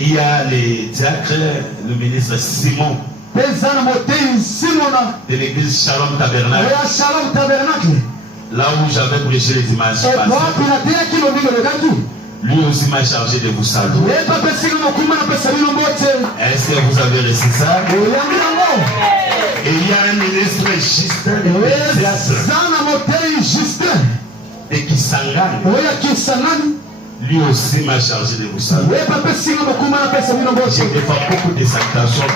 il y a les diacres, le ministre Simon de l'église Shalom Tabernacle. Là où j'avais prêché les dimanches passés. Lui aussi m'a chargé de vous saluer. Est-ce que vous avez reçu ça? Et il y a un ministre Justin de Kisangani. Lui aussi m'a chargé de vous saluer. J'ai fait beaucoup de salutations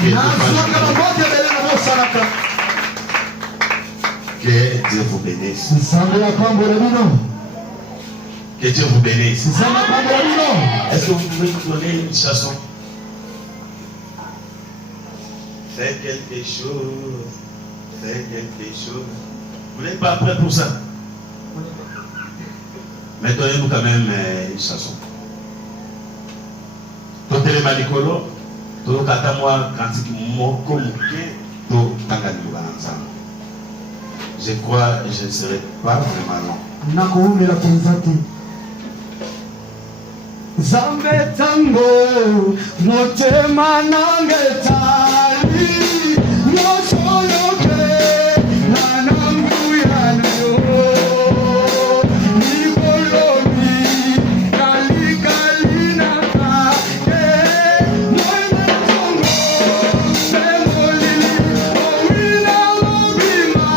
que Dieu vous bénisse. Que Dieu vous bénisse. Est-ce que vous pouvez nous donner une chanson? Fais quelque chose. Fais quelque chose. Vous n'êtes pas prêt pour ça? Mais donnez-nous quand même une chanson. Totele Malikolo, to katamwa kanti moko muke, to tangani ensemble. Je crois que je ne serai pas vraiment long. Zambe tango, motema nangetali, mosoyoke, nanangu yanayo, nikolomi, kali nakake, moime tango, semoli, owina lobima,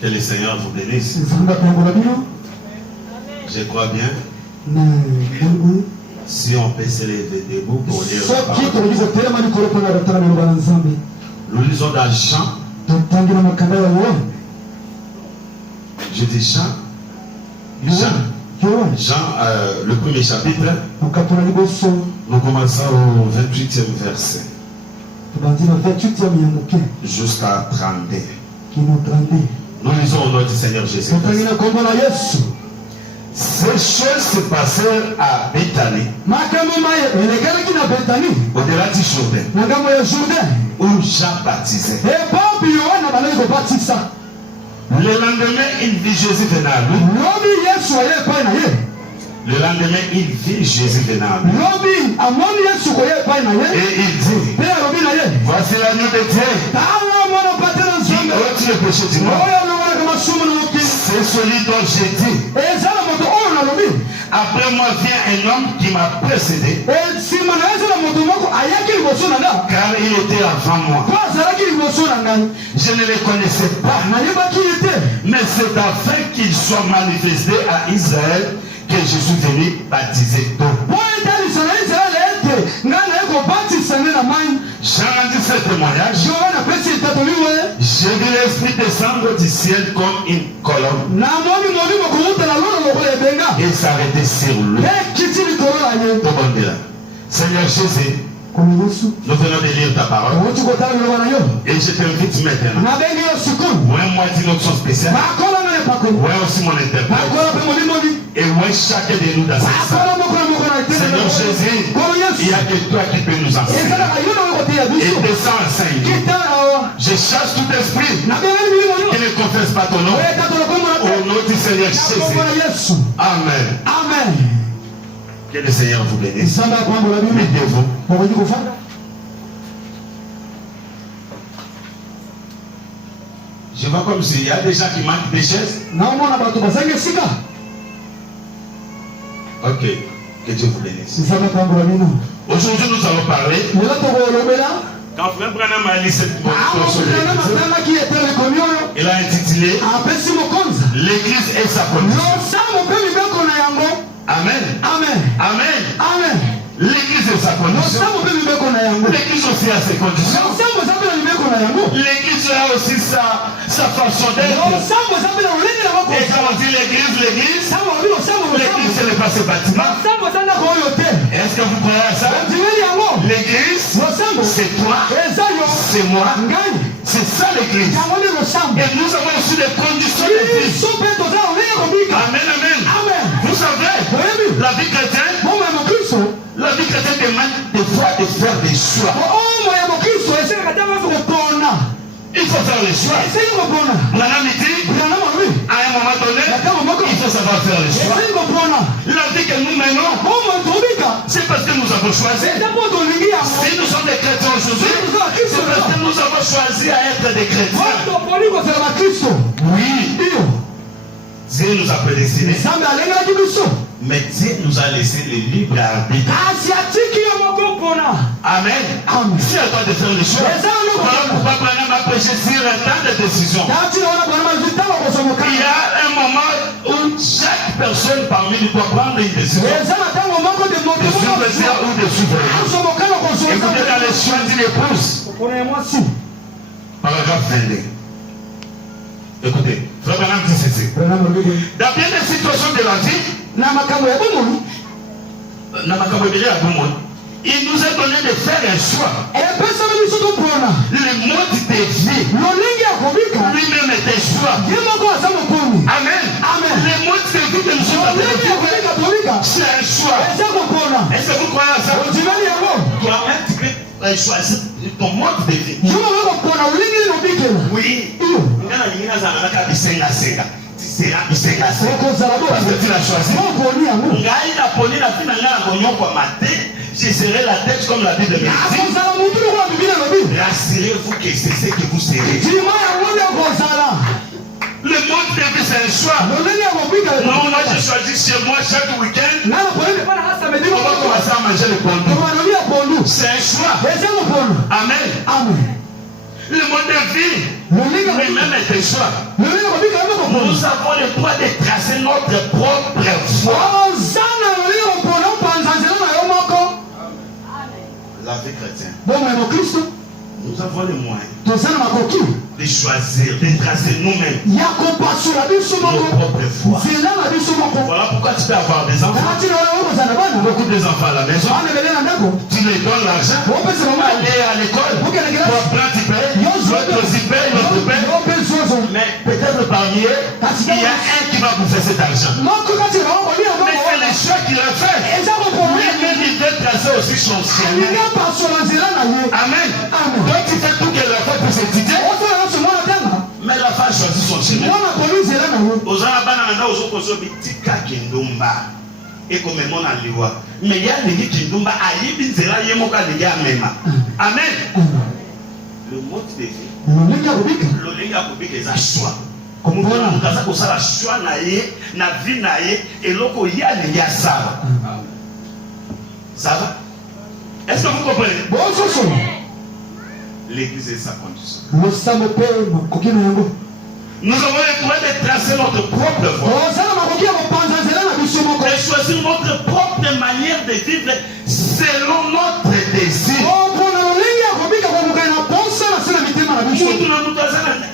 Que le Seigneur vous bénisse. nzambe apambola bino Je crois bien, na bongo si on peut se lever debout pour lire la soki parole. tokoki kotelema likolo mpona batala liloba na nzambe Nous lisons dans Jean, totangi na makanda ya yo je dis Jean, yohane Jean, le premier chapitre, mokapo na liboso nous commençons au 28e verset tobandi na 28e ya moke jusqu'à 32. kino 32 Nous lisons au nom du Seigneur Jésus. totangi na kombo na yesu Ces choses se passèrent à Bethanie, makambo maye elekelaki na betani au-delà du Jourdain, na ngambo ya jourdain où Jean baptisait. epapi yohana bandaki kobatisa Le lendemain, il vit Jésus venant à lui. lobi yesu aye epai na ye Le lendemain, il vit Jésus venant à lui. lobi amoni yesu koye epai na ye Et il dit, mpe alobi na ye voici l'agneau de Dieu tala mwana pate na qui nzambe ôte le péché du monde. oyo alongolaka masumu na mokili C'est celui dont j'ai dit, eza na moto oyo nalobi après moi vient un homme qui m'a précédé, nsima na ye eza na moto moko ayaki liboso na nga car il était avant moi. mpo azalaki liboso na ngai Je ne le connaissais pas, nayebaki ye te mais c'est afin qu'il soit manifesté à Israël que je suis venu baptiser d'eau. mpo etalisa na israele ete ngai naye kobatisa nde na mai Jean rendit ce témoignage. yohana apesi etatoliwe J'ai vu l'Esprit descendre du ciel comme une colonne namoni molimo kowuta na lola lokola ebenga et s'arrêter sur lui. mpe kiti likolo na ye Tout bon Dieu. Seigneur Jésus, komi yesu nous venons de lire ta parole owuti kotala liloba na yo et je t'invite maintenant. nabengi yo sikulu Ouais, moi, dis notre son spécial. bakola nga epakoli Ouais, aussi mon interprète. bakola mpe molimoli Et ouais, chacun de nous dans cette salle. bakola moko na moko na Seigneur Jésus, komi il yesu n'y a que toi qui peux nous enseigner. ezalaka yo na koteya Et biso descends enseigne. kita awa Je chasse tout esprit nabengani milimo qui yo ne confesse pas ton nom. oyetatola kombo na Au nom du Seigneur kombo na Jésus. yesu Amen. amen Que le Seigneur vous bénisse. nzambe akwambola bino Mettez-vous. bokoki kofanda Je vois comme s'il y a des gens qui manquent des chaises. naomona bato bazangi esika Ok. Que Dieu vous bénisse. nzambe akwambola bino Aujourd'hui, nous allons parler. lelo tokolobela Quand Frère Branham a lu cette portion de amokana l'Église, matangaki etele komi oyo il a intitulé apesi mokonza L'Église et sa condition. losambo mpe mibeko na yango Amen. amen Amen. amen L'Église et sa condition. losambo mpe mibeko na yango L'Église aussi a ses conditions. losambo eza mpe na mibeko na yango L'Église a aussi sa façon d'être. losambo eza mpe na lolenge na Et bako quand on dit l'Église, sango lobi losambo l'Église ce n'est pas ce bâtiment. losambo eza ndako oyo te Est-ce que vous croyez à ça? ondimeli yango L'Église, losambo c'est toi, eza yo c'est moi. ngai C'est ça l'Église. yango nde losambo Et nous avons aussi des conditions de vie. biso mpe toza lolenge kobika Amen, amen. amen Vous savez, oyebi la vie chrétienne, bombo ya mokristo la vie chrétienne demande des fois de faire des choix. omo ya mokristo esenga te basi kopona Il faut faire les choix. esengi kopona Branham dit, brana malobi à un moment donné, na ntango moko il faut savoir faire les choix. esengi kopona La vie que nous menons, omo tobika c'est parce que nous avons choisi. eza mpo tolingi yango Si nous sommes des chrétiens aujourd'hui, c'est parce que nous avons choisi à être des po chrétiens. toponi kozala bakristo Oui, iyo Dieu nous a prédestinés, nzambe alengelaki biso mais Dieu nous a laissé le libre arbitre. kasi atiki yo moko mpona Amen. Amen. C'est à toi de faire les choix. eza yo Voilà pourquoi Branham a prêché sur un temps de décision. tati naona bana bazwi ntango Il y kosomoka a un moment où chaque personne parmi nous doit prendre une décision. eza na ntango moko de moto De suivre le Seigneur ou de suivre le Dieu. asomokana Écoutez dans les choix d'une épouse. mpona ya mwasi Paragraphe 22. Écoutez, Frère Branham dit ceci. brana malobi boye Dans bien des situations de la vie, na makambo ya bomoi il nous a donné de faire un choix. epesami biso topona Le mode de vie lolenge ya kobika lui-même est un choix. ye moko aza mokoni Amen. Amen. Le mode de vie que nous sommes en train de lolenge ya vivre, kobika tobika c'est un choix. eza kopona Est-ce que vous croyez à ça? ondimeli yango Toi-même, tu peux choisir ton mode de vie. yo moko kopona olenge nobikela Oui. iyo Tu seras bisenga-senga. okozala Parce que tu l'as choisi. mokoni yango Ngai naponi na vie na ngai na konyokwa te. Je serai la tête comme la Bible me dit. akozala motu lokola bibi na lobi Rassurez-vous que c'est ce que vous serez. ndima yango nde okozala Le mode de vie, c'est un choix. lolenge ya kobika Non, moi je choisis chez moi chaque week-end. nga na polele mpa na samedi On va commencer à manger le pondu. tomanoli ya pondu C'est un choix. eza mopona Amen. amen Le mode de vie, Mais même tes choix, nous avons le droit de tracer notre propre voie. La vie chrétienne. Nous avons les moyens de choisir, de tracer nous-mêmes nos propres voies. Voilà pourquoi tu peux avoir des enfants. Beaucoup d'enfants à la maison. Tu les donnes l'argent pour aller à l'école. Pour apprendre, tu payes. L'autre aussi paye, l'autre paye. Mais peut-être parmi eux, il y a un qui va bouffer cet argent. Mais c'est le choix qu'il a fait. Lui-même, il veut tracer aussi son chemin. Amen. Donc tu fais tout qu'elle a fait pour s'étudier. Mais la femme choisit son chemin. Aux Arabes, aux opposés, Tika Kindumba. Et comme mon aliwa. Mais il y a des Kindumba, Aïe Binzela, Yemoka, les gars, même. Amen. Le mode de vie. Le linga public est un choix. Comme on a choix na vie et loko ya les gars ça. Ça va? Est-ce que vous comprenez? L'église est sa condition. Nous avons le droit de tracer notre propre voie. De choisir notre propre manière de vivre selon notre désir.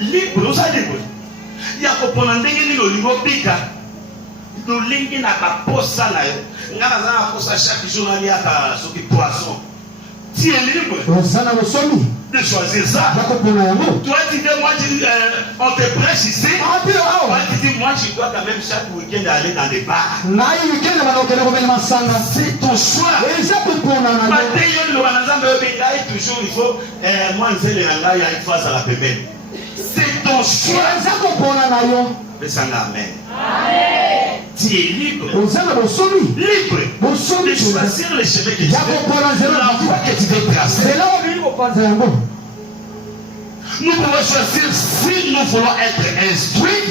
Libre, nous sommes libres. Il y a un peu de chaque jour, il y a un poisson. Tu es libre de choisir ça. Toi, tu dis, moi, on te prêche ici. Toi, tu dis, moi, je dois quand même chaque week-end aller dans des bars. C'est ton choix. Toujours, il faut, moi, je sais, il y a une phase à la pépelle. C'est ton choix. Mais ça n'amène. Tu es libre. Libre de choisir les chemins que tu veux. La voie que tu veux tracer. Nous pouvons choisir si nous voulons être instruits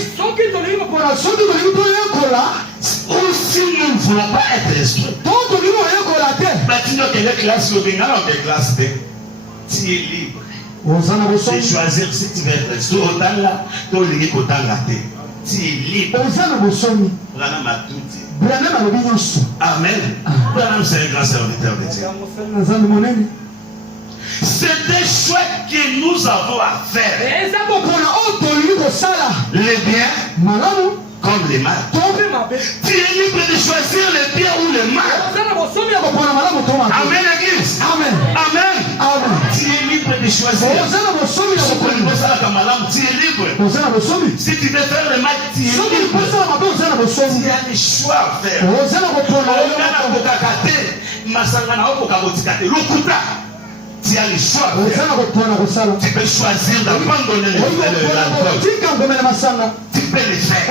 ou si nous ne voulons pas être instruits. Tu es libre de choisir si tu veux être instruit. Tu es libre. Amen. C'est un grand serviteur de Dieu. C'est des choix que nous avons à faire. Les biens comme les mal. Tu es libre de choisir les biens ou les mal. Amen, l'église. Amen. Amen. Tu es libre de choisir. Tu es libre. Si tu veux faire le mal, tu es libre. Tu as des choix à faire. Tu as le choix. Tu peux choisir d'abandonner l'alcool. Tu peux le faire.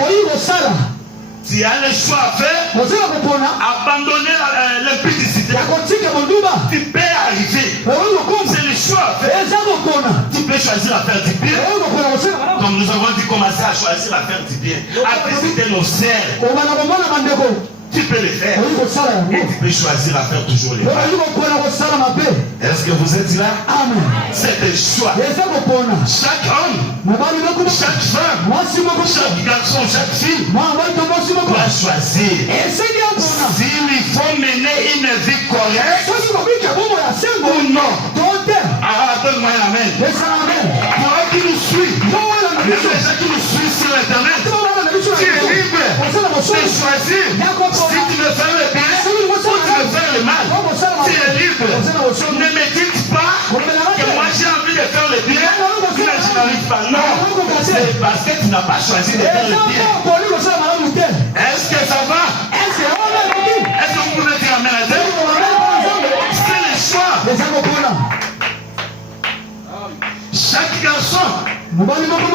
Tu as le choix à faire. Abandonner l'impudicité. Tu peux arriver. C'est le choix à faire. Tu peux choisir à faire du bien. Comme nous avons dit, commencer à choisir à faire du bien. À visiter nos sœurs. Tu peux le faire. Et tu peux choisir à faire toujours les mal. Est-ce que vous êtes là? C'est un choix. Chaque homme, chaque femme, chaque garçon, chaque fille doit choisir. S'il faut mener une vie correcte ou non. Donne-moi l'amen. Toi qui nous suis, les gens qui nous suivent sur Internet, tu es libre de choisir. Si tu veux faire le bien ou tu veux faire le mal, tu es libre. Ne me dites pas que moi j'ai envie de faire le bien, mais je n'arrive pas. Non, c'est parce que tu n'as pas choisi de faire le bien. Est-ce que ça va? Est-ce que vous pouvez dire amen à Dieu? C'est le choix. Chaque garçon,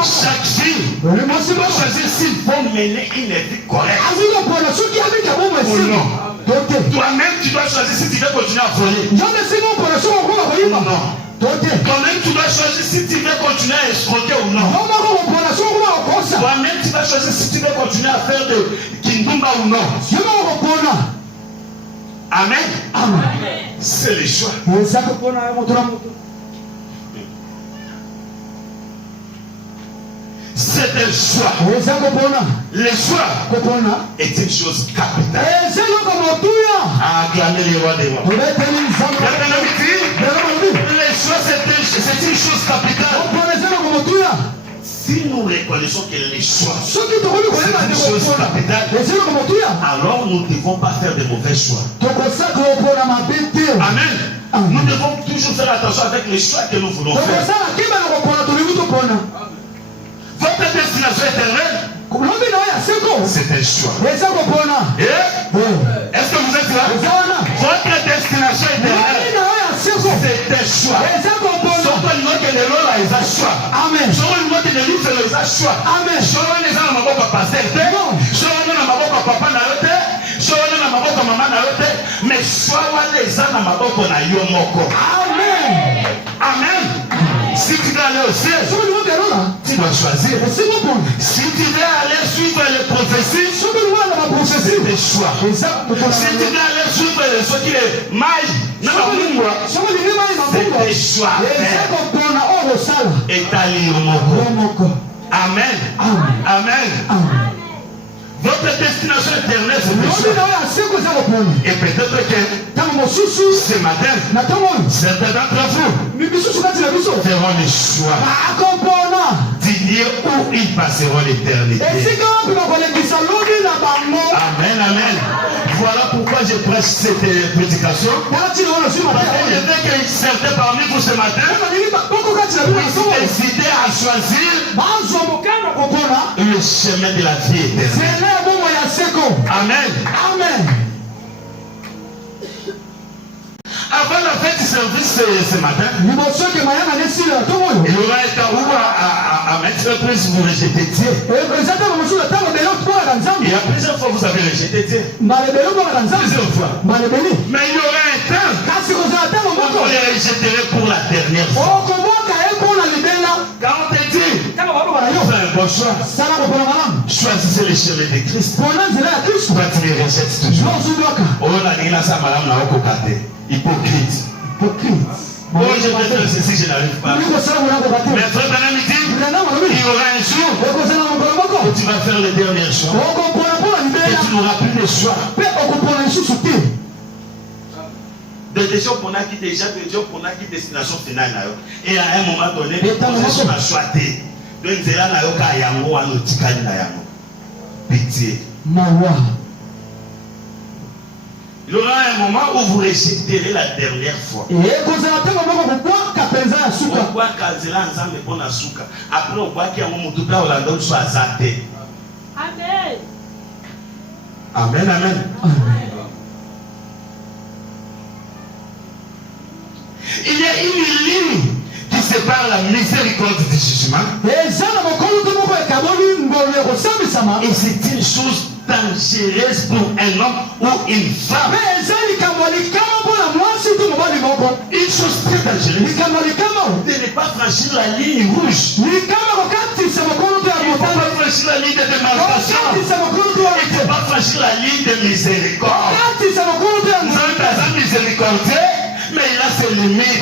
chaque fille doit choisir s'il faut mener une vie correcte ou non. Toi-même, tu dois choisir si tu veux continuer à voler. Non. Toi-même, tu dois choisir si tu veux continuer à escroquer ou non. Toi-même, tu dois choisir si tu veux continuer à faire de kindumba ou non. Amen. C'est le choix. un choix. Le choix est une chose capitale. Acclamer le roi des rois. Le choix c'est une chose capitale. Si nous reconnaissons que les choix c'est une chose capitale, alors nous ne devons pas faire de mauvais choix. Amen. Nous devons toujours faire attention avec les choix que nous voulons faire. Votre destination éternelle, c'est un choix. Est-ce que vous êtes là? Votre destination éternelle, c'est un choix. Amen. Amen. Si tu veux aller au ciel, tu dois choisir. Si tu veux aller suivre les prophéties, c'est des choix. Si tu veux aller suivre ce qui est maïs, c'est des choix. Et Amen. Amen. Votre destination éternelle, c'est le choix. Et peut-être que ce matin, certains d'entre vous feront le choix d'ignorer où ils passeront l'éternité. Amen, amen. Voilà pourquoi je prêche cette prédication. Parce que je veux que certains parmi vous ce matin décident à choisir le chemin de la vie éternelle. Amen. Amen. Avant la fête du service ce matin, il y aura un carreau à mettre place vous rejetez Dieu. Et à plusieurs fois vous avez rejeté Dieu. Plusieurs fois. Mais il y aura un temps où vous les rejetterez pour la dernière fois. Quand on te dit, fais un bon choix. Choisissez le chemin de Christ. Toi tu les rejettes toujours. Hypocrite. Oh, je vais faire ceci, je n'arrive pas. Mais frère Branham dit, il y aura un jour où tu vas faire le dernier choix. Et tu n'auras plus de choix. Déjà, on a quitté destination finale. Et à un moment donné, on a choisi. Donc, c'est là pitié. Il y aura un moment où vous rejetterez la dernière fois. Après, on voit qu'il y a un moment où soit azaté. Amen. Amen, amen. Il y a une ligne qui sépare la miséricorde du jugement. Et c'est une chose dangereuse pour un homme ou une femme. Une chose très dangereuse de ne pas franchir la ligne rouge. Il ne faut pas franchir la ligne de démarcation. Il ne faut pas franchir la ligne de miséricorde. Nous avons un miséricordieux, mais il a ses limites.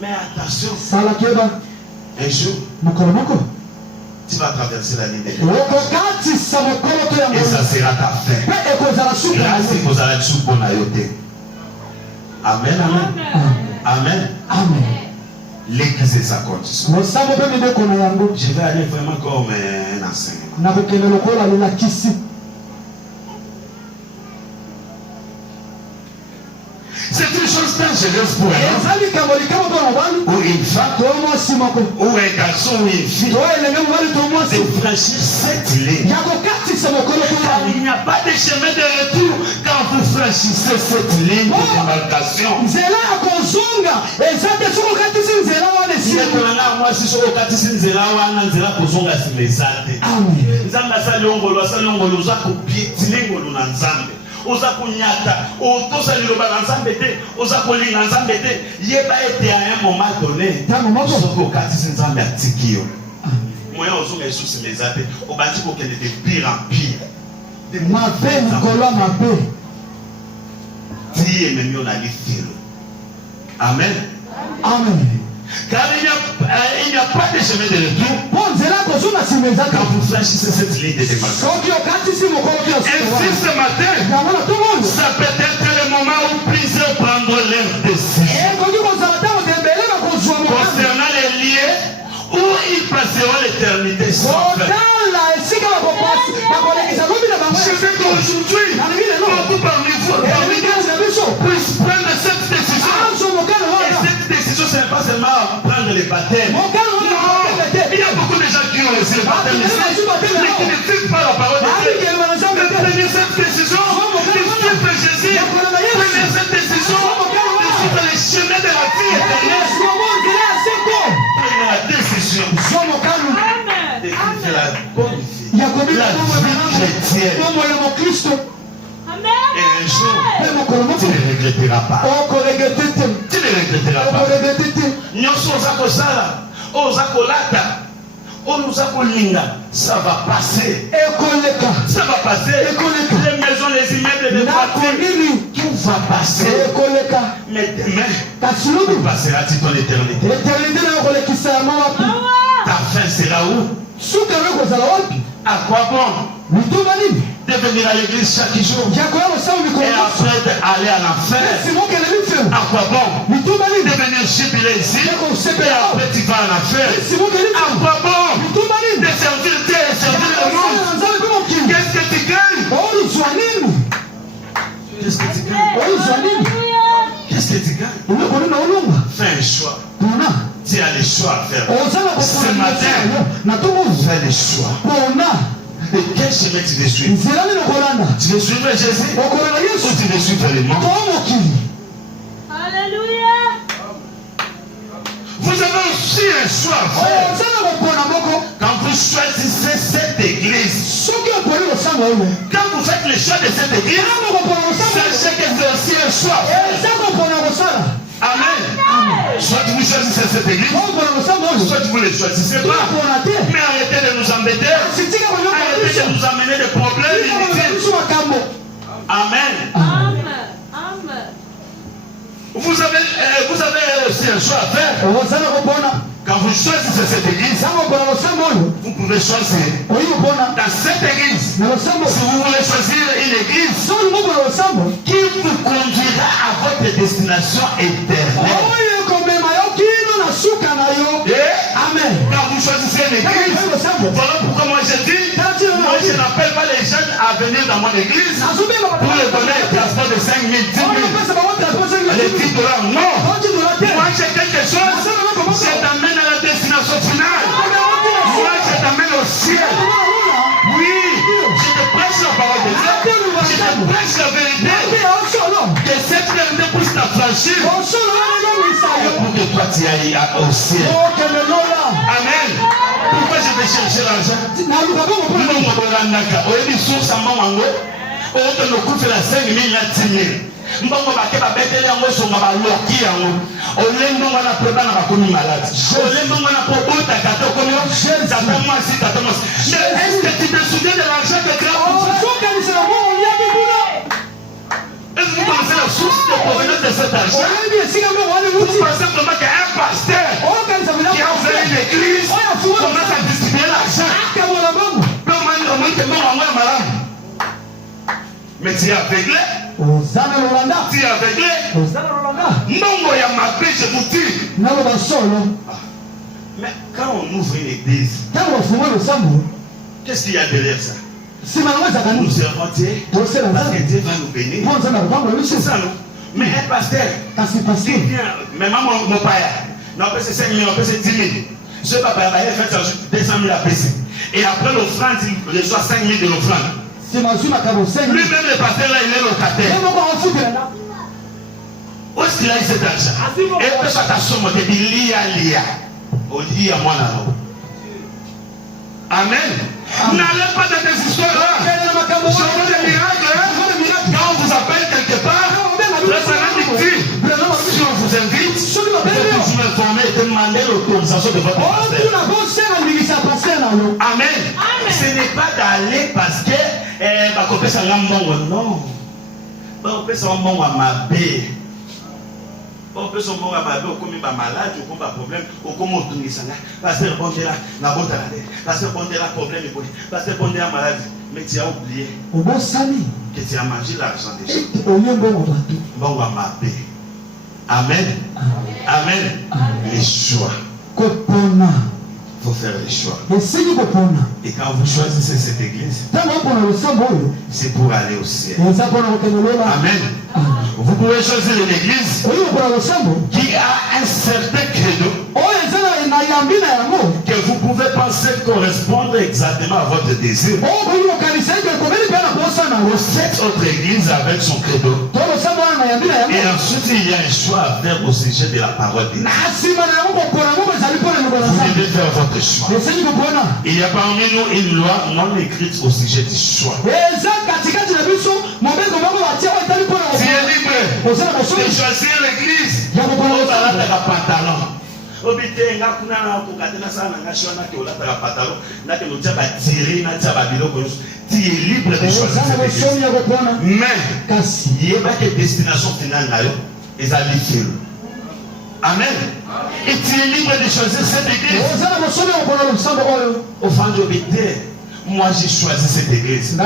Mais attention, un jour, tu vas traverser la ligne de l'éternité. Et ça sera ta fin. Amen, amen. Amen. Amen. L'église est sa condition. Je vais aller vraiment comme un enseignement. C'est une chose dangereuse pour un homme ou une femme ou un garçon ou une fille de franchir cette ligne. Car il n'y a pas de chemin de retour quand vous franchissez cette ligne de démarcation. Oza kunyata, otosa liloba na nzambe te, oza kolinga nzambe te, yeba ete à un moment donné, soko katisi nzambe atiki yo. Moyen ozonga esusi mezate, obandi kokende de pire en pire. Amen. Amen. Car il n'y a pas de chemin de retour quand vous franchissez cette ligne de démarcation. Et si ce matin, ça peut être le moment où plusieurs prendront leur décision concernant les lieux où ils passeront l'éternité sans fin. Je veux qu'aujourd'hui, beaucoup parmi vous puissent prendre cette décision. Et cette décision, ce n'est pas seulement prendre les baptêmes. Non, il y a beaucoup de gens qui ont reçu le baptême ici, mais qui ne vivent pas la parole de Dieu. Prenez cette décision de suivre Jésus. Prenez cette décision de suivre les chemins de la vie éternelle. Prenez la décision de vivre la bonne vie, la vie chrétienne. Et un jour, tu ne regretteras pas. Tu ne regretteras pas. Nyonso oza kozala, oza kolata, oza kolinga, ça va passer. Ça va passer. Les maisons, les immeubles, les voitures, tout va passer. Mais demain, tu passeras-tu ton éternité? Ta fin sera où? À quoi bon de venir à l'église chaque jour et après aller à l'enfer? À quoi bon de venir jubiler ici et après tu vas à l'enfer? À quoi bon de servir Dieu et servir le monde? Qu'est-ce que tu gagnes? Qu'est-ce que tu gagnes? Qu'est-ce que tu gagnes? Fais un choix. Tu as le choix à faire. Ce matin, fais le choix. Et quel chemin tu veux suivre? Tu veux suivre Jésus ou tu veux suivre le monde? Alléluia. Vous avez aussi un choix à faire. Quand vous choisissez cette église, quand vous faites le choix de cette église, sachez que c'est aussi un choix. Amen. Soit vous choisissez cette église, soit vous ne le choisissez pas. Mais arrêtez de nous embêter. Arrêtez de nous amener des problèmes inutiles. Amen. Vous avez aussi un choix à faire. Quand vous choisissez cette église, vous pouvez choisir. Dans cette église, si vous voulez choisir une église qui vous conduira à votre destination éternelle. Amen. Quand vous choisissez une église, voilà pourquoi moi je dis, moi je n'appelle pas les jeunes à venir dans mon église pour leur donner un transport de 5 000, 10 000, les $10. Non. Moi j'ai quelque chose, je t'amène à la destination finale. Moi je t'amène au ciel. Oui, je te prêche la parole de Dieu. Je te prêche la vérité. Que cette vérité puisse t'affranchir. Et pour que toi tu ailles au ciel. Amen. Pourquoi je vais chercher l'argent? Non, mbongo bakeba betele yango songa baloki yango olembo ngana prepara na bakomi malade olembo ngana probota kato komi tata mwasi tata mwasi. Mais est-ce que tu te souviens de l'argent que tu as fait? Est-ce que vous connaissez la source de provenance de cet argent? Vous pensez vraiment qu'un pasteur qui a ouvert une église commence à distribuer l'argent? Mais tu es aveuglé. Tu es aveuglé. Ndongo ya mabe, je vous dis. Mais quand on ouvre une église, qu'est-ce qu'il y a derrière ça? Nous servons Dieu parce que Dieu va nous bénir. C'est ça, non? Mais un pasteur qui vient, mais maman, mon père, on peut se 5 000, on peut se 10 000. Ce papa, il fait 200 000 à baisser. Et après l'offrande, il reçoit 5 000 de l'offrande. Lui-même le pasteur là, il est locataire. Où est-ce qu'il a eu cet argent? Et peut pas ta somme de lia. On dit à moi là. Amen. N'allez pas dans des histoires là. Je veux des miracles. Quand on vous appelle quelque part, si on vous invite, vous êtes toujours informé et demandez l'autorisation de votre pasteur. Amen. Ce n'est pas d'aller parce que non. On peut s'en bon à ma paix. On peut s'en bon à ma paix, comme il va malade, ou comme un problème, ou comme on tourne ça. Pasteur, bon, là, la bonne année. Pasteur, bon, là, problème, pasteur, bon, là, maladie. Mais tu as oublié que tu as mangé l'argent déjà. Bon à ma paix. Amen. Amen. Les choix. Il faut faire les choix. Et quand vous choisissez cette église, c'est pour aller au ciel. Amen. Vous pouvez choisir une église qui a un certain credo que vous pouvez penser correspondre exactement à votre désir. Cette autre église avec son credo. Et ensuite, il y a un choix à faire au sujet de la parole de Dieu. Vous devez faire votre choix. Il y a parmi nous une loi non écrite au sujet du choix. Tu es libre de choisir l'église. Tu es libre de choisir cette église. Mais il n'y a pas de destination finale. Amen. Et tu es libre de choisir cette église. Au fond de moi j'ai choisi cette église.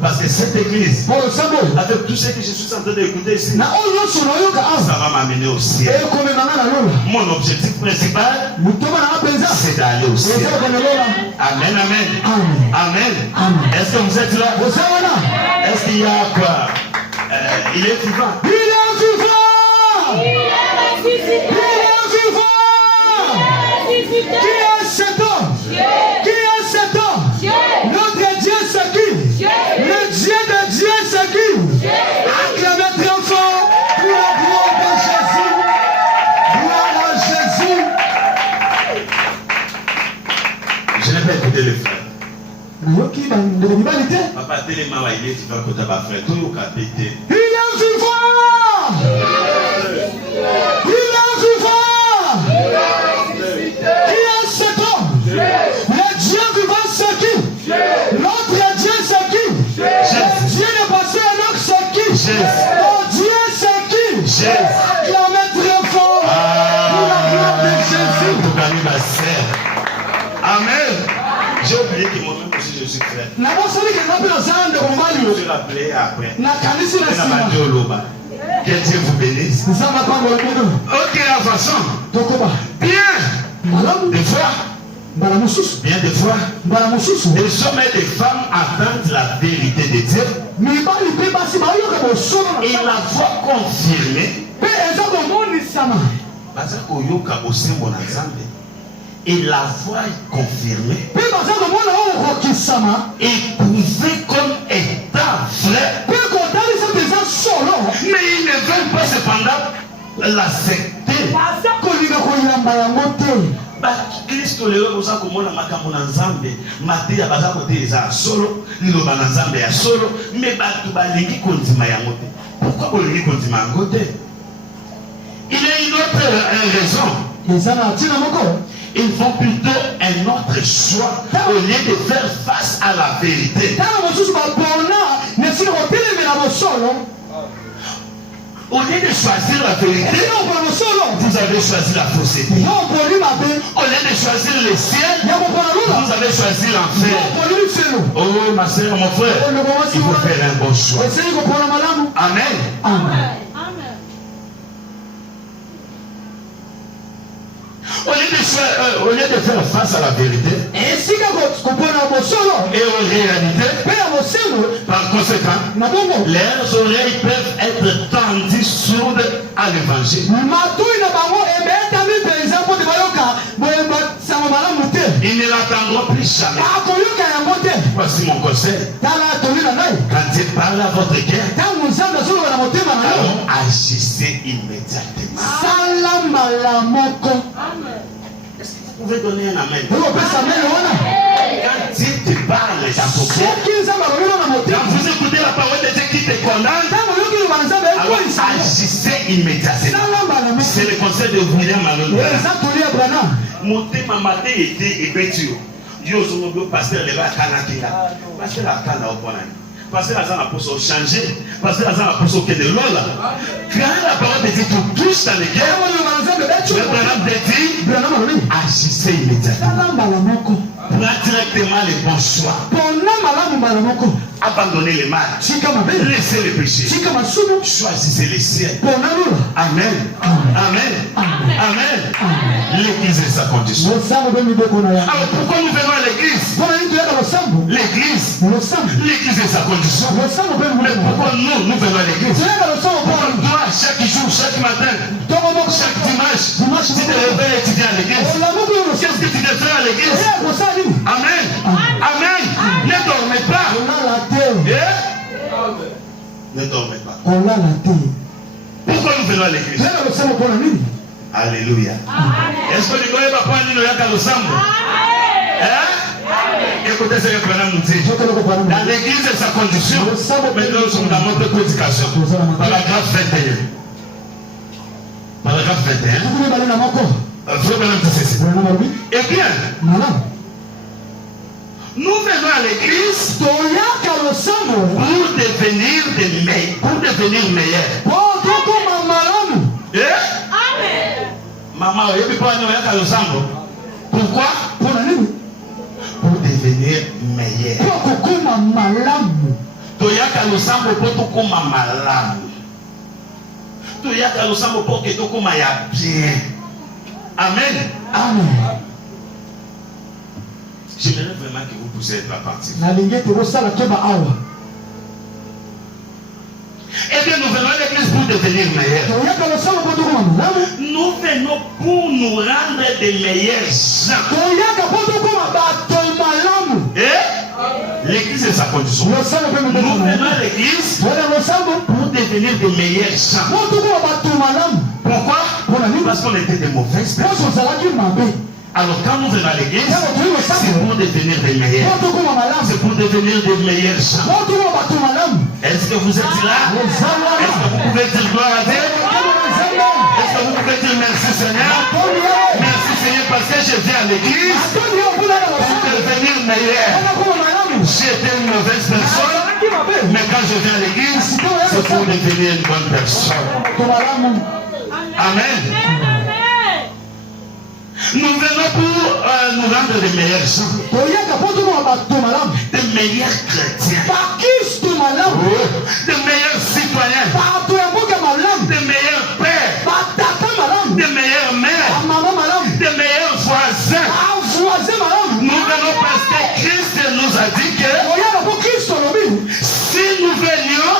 Parce que cette église, avec tout ce que je suis en train d'écouter ici, ça va m'amener au ciel. Mon objectif principal, c'est d'aller au ciel. Amen, amen. Amen. Est-ce que vous êtes là? Est-ce qu'il y a quoi? Il est vivant. Il est vivant. Il est vivant. Qui est cet homme? Qui est cet homme? Notre Dieu c'est qui? Le Dieu de Dieu c'est qui? Acclamez très fort pour la gloire de Jésus. Gloire à Jésus. Je n'ai pas écouté les frères. Papa, tellement il est vivant côté de ma frère. Tout le monde pété. Il est vivant. Il est vivant. Qui est cet homme? Le Dieu vivant c'est qui? L'autre Dieu c'est qui? Le Dieu de passé à l'autre c'est qui? Mon Dieu c'est qui? Acclamez très fort pour la gloire de Jésus. Amen. J'ai oublié que moi-même aussi je suis frère. Je suis rappelé après. Que Dieu vous bénisse. Ok, avançons. Bien. Bien des fois, des hommes et des femmes attendent la vérité de Dieu et la foi confirmée. Et la foi confirmée, épousée comme étant vrai, mais ils ne veulent pas cependant l'accepter. Kristo leo uza kumona makambo na nzambe mateya baza koteleza solo liloba na nzambe ya solo me batu balingi kondima yango te. Pourquoi bolingi kondima yango te? Il y a une autre raison. Ils font plutôt un autre choix au lieu de faire face à la vérité. Au lieu de choisir la vérité, vous avez choisi la fausseté. Au lieu de choisir le ciel, vous avez choisi l'enfer. Oh ma soeur, mon frère, il faut faire un bon choix. Amen. Amen. Au lieu de faire face à la vérité et aux réalités, par conséquent, leurs oreilles peuvent être tendues sourdes à l'évangile. Ils ne l'entendront plus jamais. Voici mon conseil. Quand Dieu parle à votre cœur, alors agissez immédiatement. Est-ce que vous pouvez donner un amen? Quand Dieu te parle dans ton cœur, quand vous écoutez la parole de Dieu qui te condamne, alors agissez immédiatement. C'est le conseil de William Malone. Monter ma matin était ébétio. Dieu au pasteur le va à Kanakila. Pasteur à Kana au Ponani. parce que la zone a pour se changer, parce que la zone a pour se quitter lola. Quand la parole de Dieu pour tous dans les guerres, le Branham dit agissez immédiatement. Prends directement les bons choix. Abandonnez les mal. Laissez les péchés. Choisissez les siens. Amen. Amen. Amen. L'église est sa condition. Alors pourquoi nous venons à l'église? L'église est sa condition. Mais pourquoi nous venons à l'église? Pourquoi toi, chaque jour, chaque matin, chaque dimanche, tu te réveilles et tu viens à l'église? Qu'est-ce que tu dois faire à l'église? Amen. Amen. Ne dormez pas. Ne dormez pas. Pourquoi nous venons à l'église? Alléluia. Est-ce que nous ne pas nous à l'ensemble? Écoutez ce que Branham nous dit. Dans l'église et sa condition, maintenant nous sommes dans notre prédication. Paragraphe 21. Paragraphe 21. Eh bien, nous venons à l'église pour devenir meilleurs. Maman, pourquoi? Pour devenir meilleur. Toyaka losambo pour tout comme malam. Toyaka losambo pour que tout comme ya bien. Amen. Amen. J'aimerais vraiment que vous puissiez être attentifs. Eh bien, nous venons à l'église pour devenir meilleurs. Nous venons pour nous rendre des meilleurs gens. L'église est sa condition. Nous venons à l'église pour devenir des meilleurs gens. Pourquoi? Parce qu'on était des mauvaises personnes. Alors quand nous venons à l'église, c'est pour devenir des meilleurs. C'est pour devenir des meilleurs gens. Est-ce que vous êtes là? Est-ce que vous pouvez dire gloire à Dieu? Est-ce que vous pouvez dire merci Seigneur? Merci Seigneur parce que je viens à l'église pour devenir meilleur. J'étais une mauvaise personne, mais quand je viens à l'église, c'est pour devenir une bonne personne. Amen. Nous venons pour nous rendre des meilleurs gens, des meilleurs chrétiens, des meilleurs citoyens, des meilleurs pères, des meilleures mères, des meilleurs voisins. Nous venons parce que Christ nous a dit que si nous venions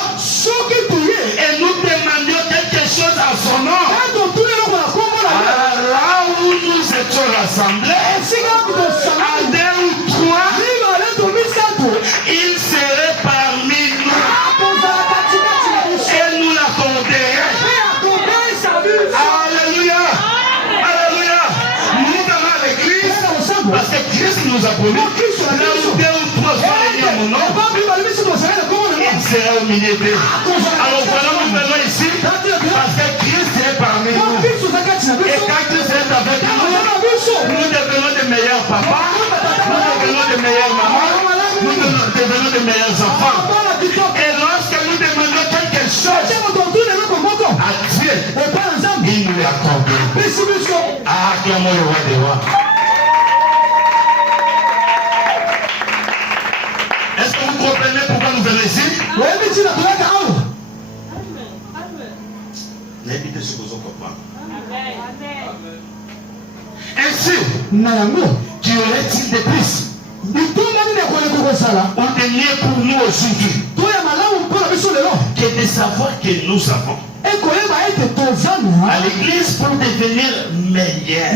et nous demandions quelque chose à son nom, là où nous étions rassemblés, à deux ou trois, il serait parmi nous et nous l'accorderions. Alléluia. Alléluia. Nous venons à l'église parce que Christ nous a promis, là où deux ou trois sont réunis à mon nom, il sera au milieu d'eux. Alors voilà, nous venons ici parce que Christ est parmi nous. Et quand Christ est avec nous, nous devenons des meilleurs papas, nous devenons des meilleures mamans, nous devenons des meilleurs enfants. Et lorsque nous demandons quelque chose à Dieu, il nous l'accorde. Acclamons le roi des rois. Est-ce que vous comprenez pourquoi nous venons ici? N'évitez ce que vous comprenez. Ainsi, qui aurait-il de plus ou de mieux pour nous aujourd'hui que de savoir que nous avons à l'église pour devenir meilleur,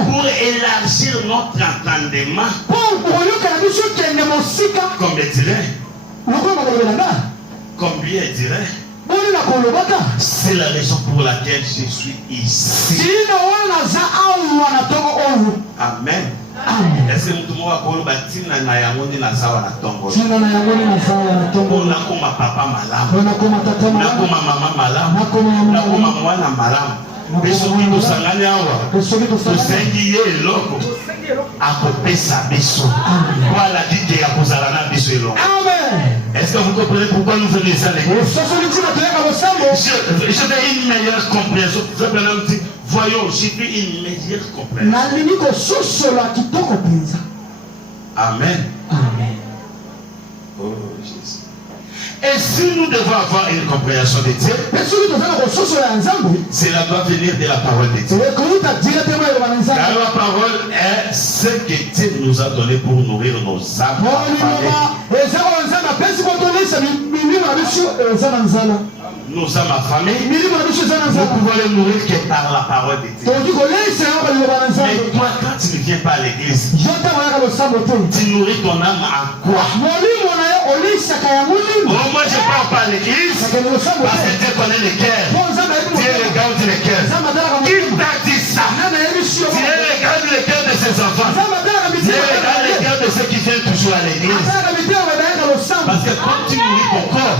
pour élargir notre entendement, combien dirait c'est la raison pour laquelle je suis ici. Amen. Est-ce que nous avons batina na yangoni na sawa na tombo? Na kuma papa malamu, na kuma mama malamu, na kuma mwana malamu. Beso ki tusangani awa, tusengi ye loko. akopesa biso voilà dit que akozala na biso elongo. Est-ce que vous comprenez pourquoi nous venons ici à l'église? Je veux une meilleure compréhension. Voyons, j'ai fait une meilleure compréhension. Amen. Oh Jésus. Et si nous devons avoir une compréhension de Dieu, cela doit venir de la parole de Dieu. Car la parole est ce que Dieu nous a donné pour nourrir nos âmes. Nos âmes affamées, nous pouvons les nourrir que par la parole de Dieu. Mais toi, quand tu ne viens pas à l'église, tu nourris ton âme à quoi? Oh, moi je ne parle pas à l'église parce que Dieu connaît les cœurs. Dieu regarde les cœurs. Qui t'a dit ça? Dieu regarde les cœurs de ses enfants. Dieu regarde les cœurs de ceux qui viennent toujours à l'église. Parce que quand tu nourris ton corps,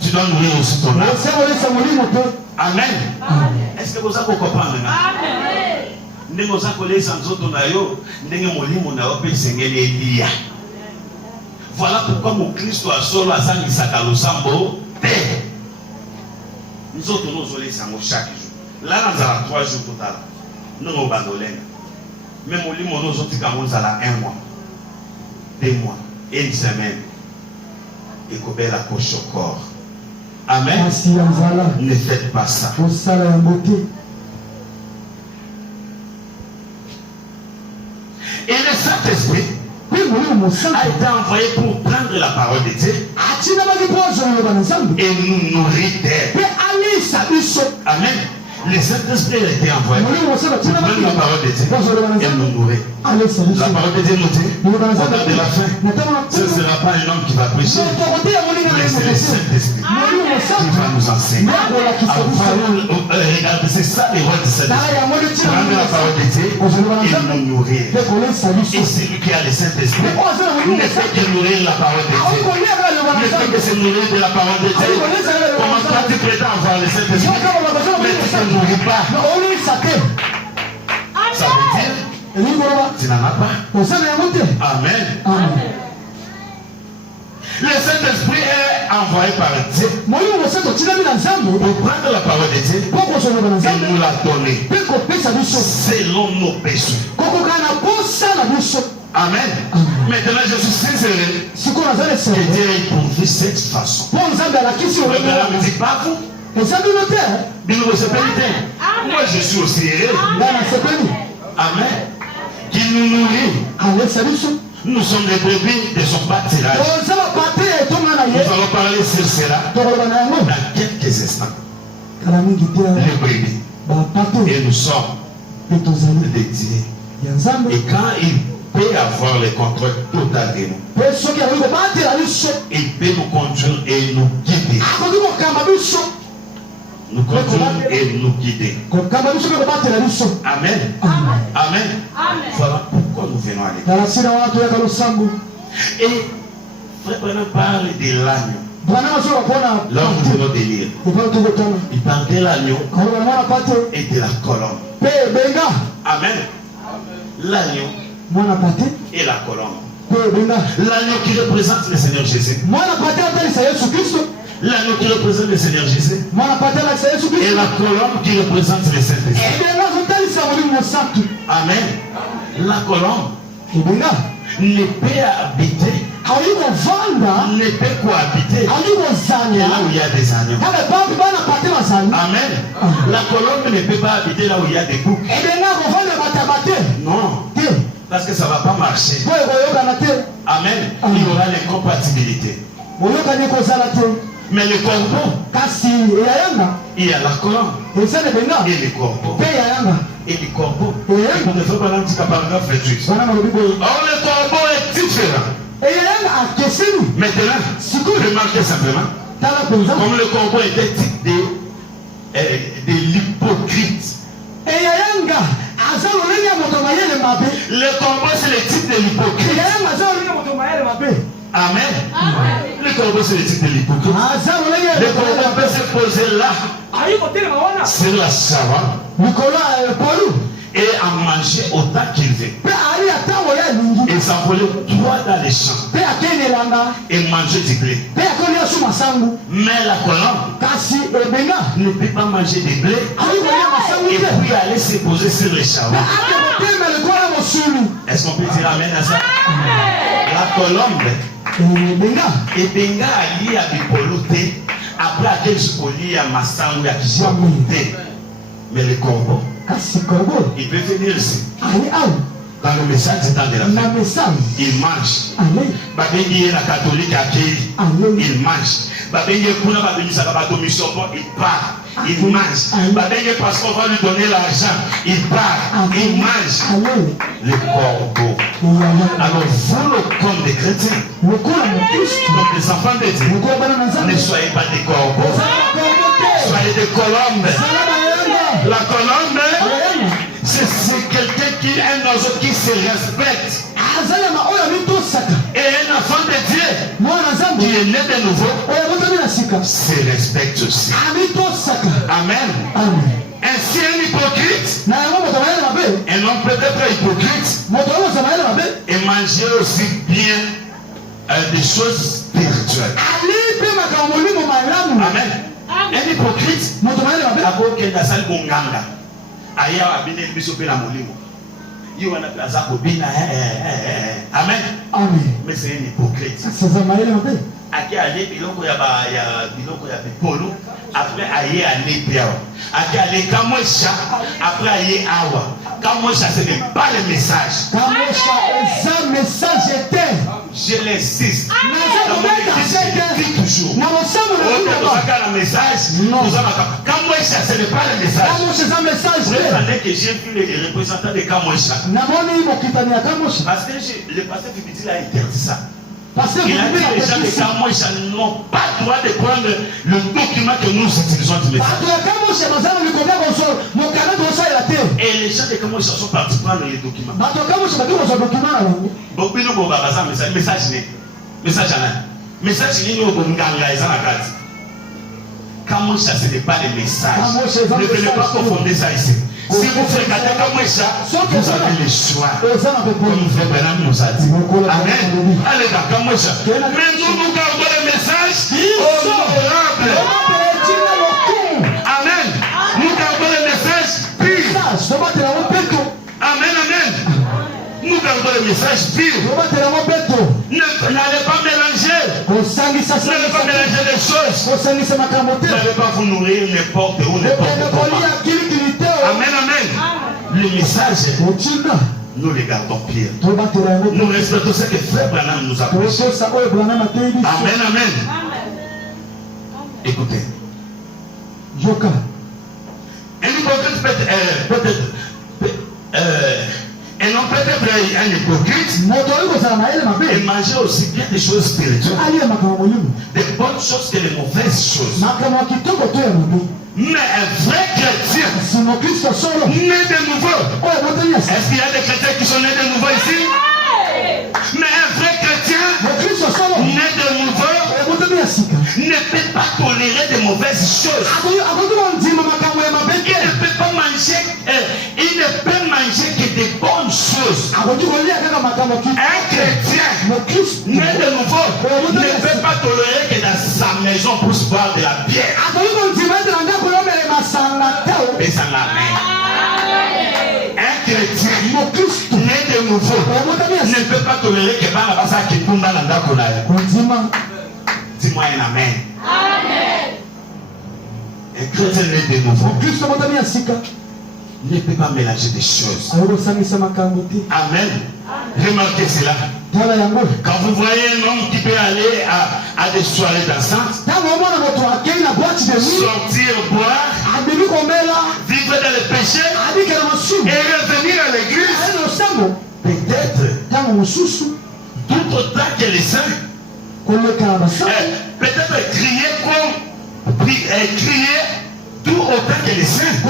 tu dois nourrir aussi ton âme. Amen. Est-ce que vous avez compris? Amen. Ndenge oza kolesa nzoto na yo ndenge molimo na yo pe sengeli Elia. Voilà pourquoi mon Christ a solo asangisaka losambo te. Nzoto nozolesa ngo chaque jour. Là nazala 3 jours total. Ndenge obandolenga. Mais molimo nozotika ngo nzala 1 mois, 2 mois, 1 semaine. Et kobela koshokor. Amen. Ne faites pas ça. Et le Saint-Esprit a été envoyé pour prendre la parole de Dieu et nous nourrir d'elle. Amen. Le Saint-Esprit a été envoyé pour prendre la parole de Dieu et nous nourrir. La parole de Dieu nous dit, au temps de la fin, ce ne sera pas un homme qui va prêcher, mais c'est le Saint-Esprit qui va nous enseigner. Regardez, c'est ça les rois du Saint-Esprit. Prendre la parole de Dieu et nous nourrir. Et celui qui a le Saint-Esprit ne fait que nourrir la parole de Dieu. Ne fait que se nourrir de la parole de Dieu. Comment toi tu prétends avoir le Saint-Esprit, mais tu ne nourris pas? Ça veut dire tu n'en as pas. Amen. Le Saint-Esprit est envoyé par Dieu pour prendre la parole de Dieu et nous la donner selon nos péchés. Amen. Maintenant je suis sincère que Dieu est pourvu cette façon. Le Père me dit pas vous. Moi je suis aussi heureux. Amen. Qui nous nourrit. Nous sommes des brebis de son pâturage. Nous allons parler sur cela dans quelques instants. Les brebis. Et nous sommes des dieux. Et quand il peut avoir le contrôle total de nous, il peut nous conduire et nous guider. Nous conduire et nous guider. Amen. Amen. Voilà pourquoi nous venons à l'église. Et frère Branham parle de l'agneau. Là où nous venons de lire, il parle de l'agneau et de la colombe. Amen. L'agneau et la colombe. L'agneau qui représente le Seigneur Jésus. L'agneau qui représente le Seigneur Jésus. Et la colombe qui représente le Saint-Esprit. Amen. La colombe ne peut habiter, ne peut cohabiter là où il y a des agneaux. Amen. La colombe ne peut pas habiter là où il y a des boucs. Non. Parce que ça ne va pas marcher. Amen. Il y aura l'incompatibilité. Mais le corbeau, il y a la colombe et le corbeau. Et le corbeau. Or le corbeau est différent. Maintenant, remarquez simplement, comme le corbeau était type de l'hypocrite. Le corbeau c'est le type de l'hypocrite. Amen. Le corbeau c'est le type de l'hypocrite. Le corbeau peut se poser là sur la savane et à manger autant qu'il veut. Et s'envoler droit dans les champs et manger du blé. Mais la colombe ne peut pas manger du blé et puis aller se poser sur les champs. Est-ce qu'on peut dire amen à ça? La colombe et benga ali à bipoloté après à quel poli à massangu à qui. Mais le corbeau, il peut venir ici. Dans le message du temps de la fête, il mange. Babéni la catholique accueille, il mange. Babéni kuna babéni ça va tomber sur il part, il mange. Babéni parce qu'on va lui donner l'argent, il part, il mange. Le corbeau. Alors vous le comme des chrétiens, comme des enfants de Dieu, ne soyez pas des corbeaux, soyez des colombes. La colombe, c'est quelqu'un qui est un oiseau qui se respecte. Et un enfant de Dieu qui est né de nouveau se respecte aussi. Amen. Ainsi un hypocrite, un homme peut-être hypocrite, et manger aussi bien des choses spirituelles. Amen. Un hypocrite, amen. Mais c'est un hypocrite. Aki aller biloko ya biloko ya bipolo après aller aller bien. Aki aller kamwesha après aller awa. Kamwesha ce n'est pas le message. Kamwesha est un message éteint. Je l'insiste. Toujours. Le message. Kamwesha ce n'est pas le message. Kamwesha c'est un message. Vous savez que j'ai vu les représentants de Kamwesha. Parce que le pasteur Fibitila a interdit ça. Il a dit les gens de Kamwesha n'ont pas le droit de prendre le document que nous utilisons du message. Et les gens de Kamwesha sont partis prendre les documents. Message Kamwesha, ce n'est pas le message. Ne venez pas confondre ça ici. Si vous fréquentez Kamwesha, vous avez le choix. Comme frère Benham nous a dit. Amen. Allez dans Kamwesha. Mais nous gardons le message honorable. Amen. Nous gardons le message pur. Amen, amen. Nous gardons le message pur. N'allez pas mélanger. N'allez pas mélanger les choses. N'allez pas vous nourrir n'importe où, n'importe comment. Amen, amen. Le message, nous les gardons pire. Nous respectons ce que frère Branham nous a prêché. Amen, amen. Écoutez. Un hypocrite peut-être et non peut-être un hypocrite et manger aussi bien des choses spirituelles, des bonnes choses que les mauvaises choses. Mais un vrai chrétien né de nouveau, est-ce qu'il y a des chrétiens qui sont nés de nouveau ici? Mais un vrai chrétien né de nouveau ne peut pas tolérer de mauvaises choses. Il ne peut manger que des bonnes choses. Un chrétien né de nouveau ne peut pas tolérer que dans sa maison puisse boire de la bière. Mais ça un chrétien né de nouveau ne peut pas tolérer que Barabasa qui tombe dans la. Dis-moi un amen. Un chrétien né de nouveau ne peut pas mélanger des choses. Amen. Remarquez cela. Quand vous voyez un homme qui peut aller à des soirées dansantes, sortir, boire, vivre dans le péché et revenir à l'église, peut-être tout autant que les saints, peut-être crier comme crier tout autant que les saints.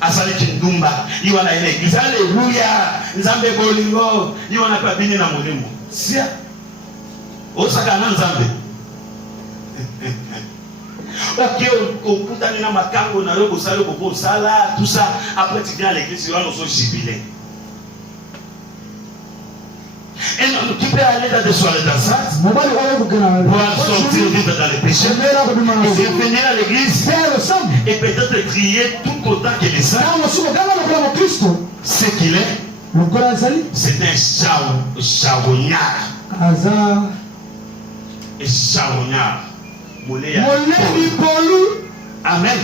Asali kindumba iwana ile église alléluia nzambe bolingo iwana kwa bini na molimo sia osaka na nzambe Ok, au Koutani na makango na yo kosala ko sala tout ça après tu viens à l'église tu vas nous jubiler. Et tu peux aller dans des soirées dansantes pour sortir vivre dans les péchés et venir à l'église et peut-être crier tout autant que les saints. Ce qu'il est, c'est un charognard. Et charognard. Amen.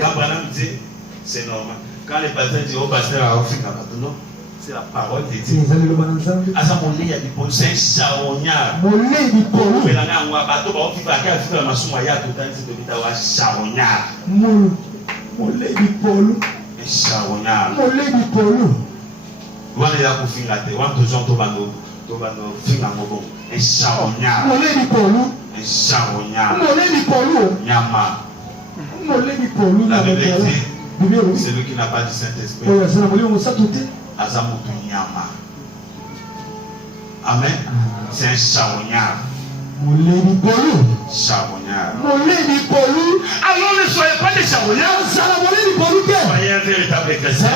Quand Branham dit, c'est normal. Quand les pasteurs disent au pasteur, c'est la parole de Dieu. C'est un charognard. La Bible dit, celui qui n'a pas du Saint-Esprit, Azamutunyama. Amen. C'est un charognard. Charognard. Alors ne soyez pas des charognards. Soyez un véritable chrétien.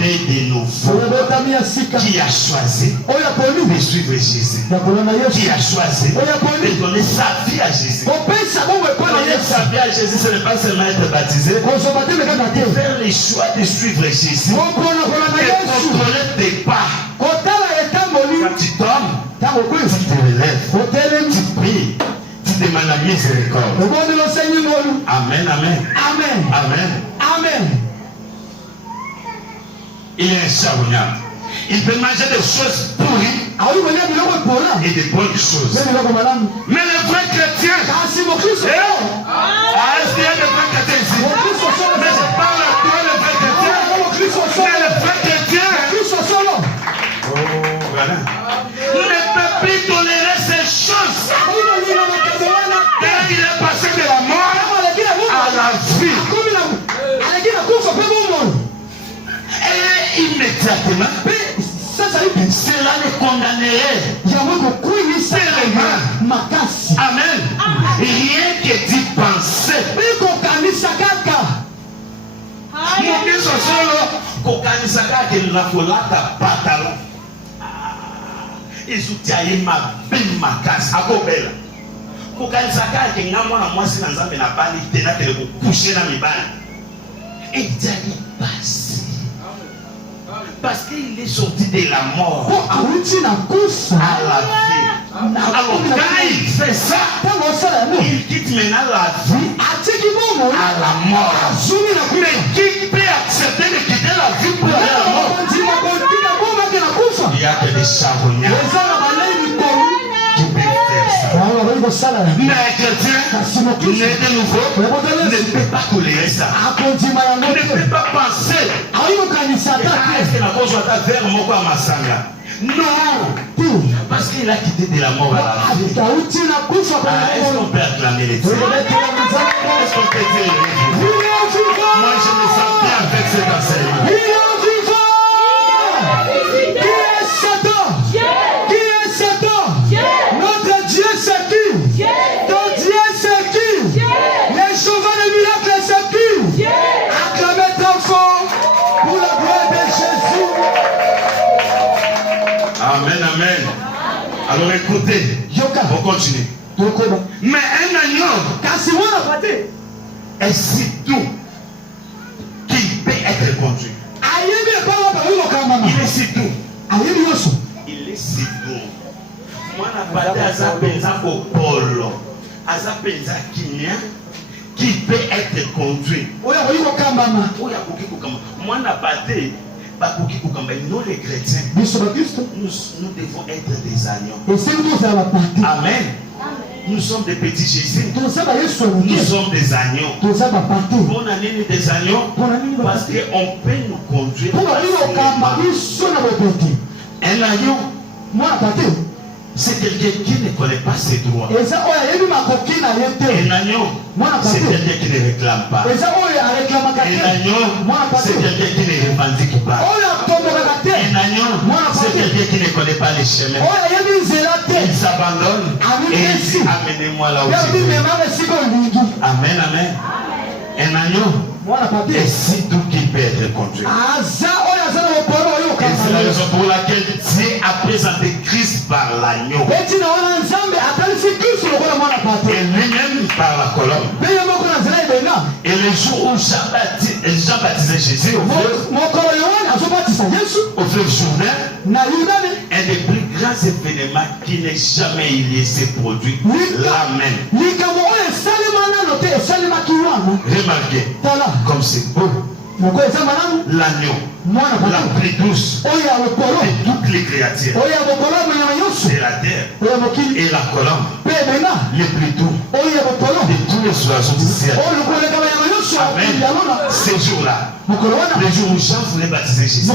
Né de nouveau. Qui a choisi de suivre Jésus. Qui a choisi de donner sa vie à Jésus. Donner sa vie à Jésus, ce n'est pas seulement être baptisé. Faire le choix de suivre Jésus. Et contrôler tes pas. Quand tu tombes, tu te relèves, tu pries, tu demandes la miséricorde. Amen, amen. Amen. Il est un charognard. Il peut manger des choses pourries et des bonnes choses. Mais le vrai chrétien, est-ce qu'il y a des vrais chrétiens ici? Mais je parle à toi, le vrai chrétien. Mais le vrai chrétien, voilà, ne peut plus tolérer ces choses. Car il est passé de la mort à la vie. Et immédiatement, cela le condamnerait. Amen. Rien que d'y penser. Mokiso solo kokanisa kake nakolaka pantalon. Ezutia yema bin makasi akobela. Kokanisa kake ngamwa na mwasi na nzambe na bali tena tele coucher na mibali. Et Dieu passe. Parce qu'il est sorti de la mort à la vie. Alors quand il fait ça, il quitte maintenant la vie à la mort. Mais qui peut accepter de quitter la vie pour aller à la mort? Il y a que des charognards qui peuvent faire ça. Mais un chrétien né de nouveau ne peut pas tolérer ça. Ne peut pas penser. Est-ce que la cause va faire mon quoi masanga? Non, parce qu'il a quitté de la mort à la vie. Est-ce qu'on peut acclamer les dieux? Est-ce qu'on peut dire les dieux? Moi je me sens bien avec cet enseignement. Qui est Satan? Qui est Satan? Notre Dieu c'est qui? Ton Dieu c'est qui? Les chauvins de miracle c'est qui? Acclamez ton fort pour la gloire de Jésus. Amen, amen. Alors écoutez, on continue. Mais un agneau est si doux qu'il peut être conduit. Il est si doux. Il est si doux. Moi, je n'ai pas d'azapenza au pôle. Azapenza qui peut être conduit. Moi, je n'ai pas nous les chrétiens, nous devons être des agneaux. Amen. Nous sommes des petits Jésus. Nous sommes des agneaux. Bonne année des agneaux. Parce qu'on peut nous conduire. Un agneau, c'est quelqu'un qui ne connaît pas ses droits. Un agneau, c'est quelqu'un qui ne réclame pas. Un agneau, c'est quelqu'un qui ne revendique pas. Un agneau, c'est quelqu'un qui ne connaît pas les chemins. Il s'abandonne et il dit amenez-moi là où tu veux. Amen, amen. Un agneau. Et c'est tout qui peut être conduit. Et c'est la raison pour laquelle Dieu a présenté Christ par l'agneau. Et lui-même par la colombe. Et le jour où Jean baptisait Jésus au fleuve Jourdain, un des plus grands événements qui n'est jamais il s'est produit là même. Remarquez comme c'est beau. L'agneau, la plus douce de toutes les créatures de la terre, et la colombe, les plus doux de tous les oiseaux du ciel. Amen. Ces jours-là, les jours où Jean voulait baptiser Jésus,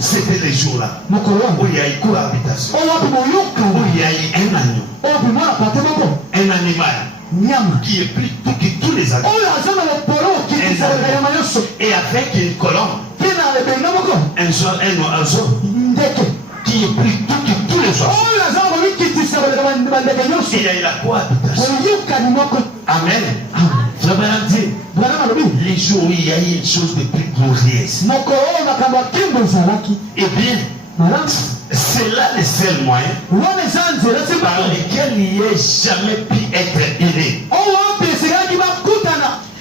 c'était les jours-là où il y a eu cohabitation, où il y a eu un agneau, un animal qui est plus doux que tous les animaux. Et avec une colombe, un oiseau qui est plus doux que tous les oiseaux. Il y a eu la cohabitation. Amen. Les jours où il y a eu une chose de plus glorieuse. Eh bien, c'est là le seul moyen par lequel il n'y a jamais pu être aidé.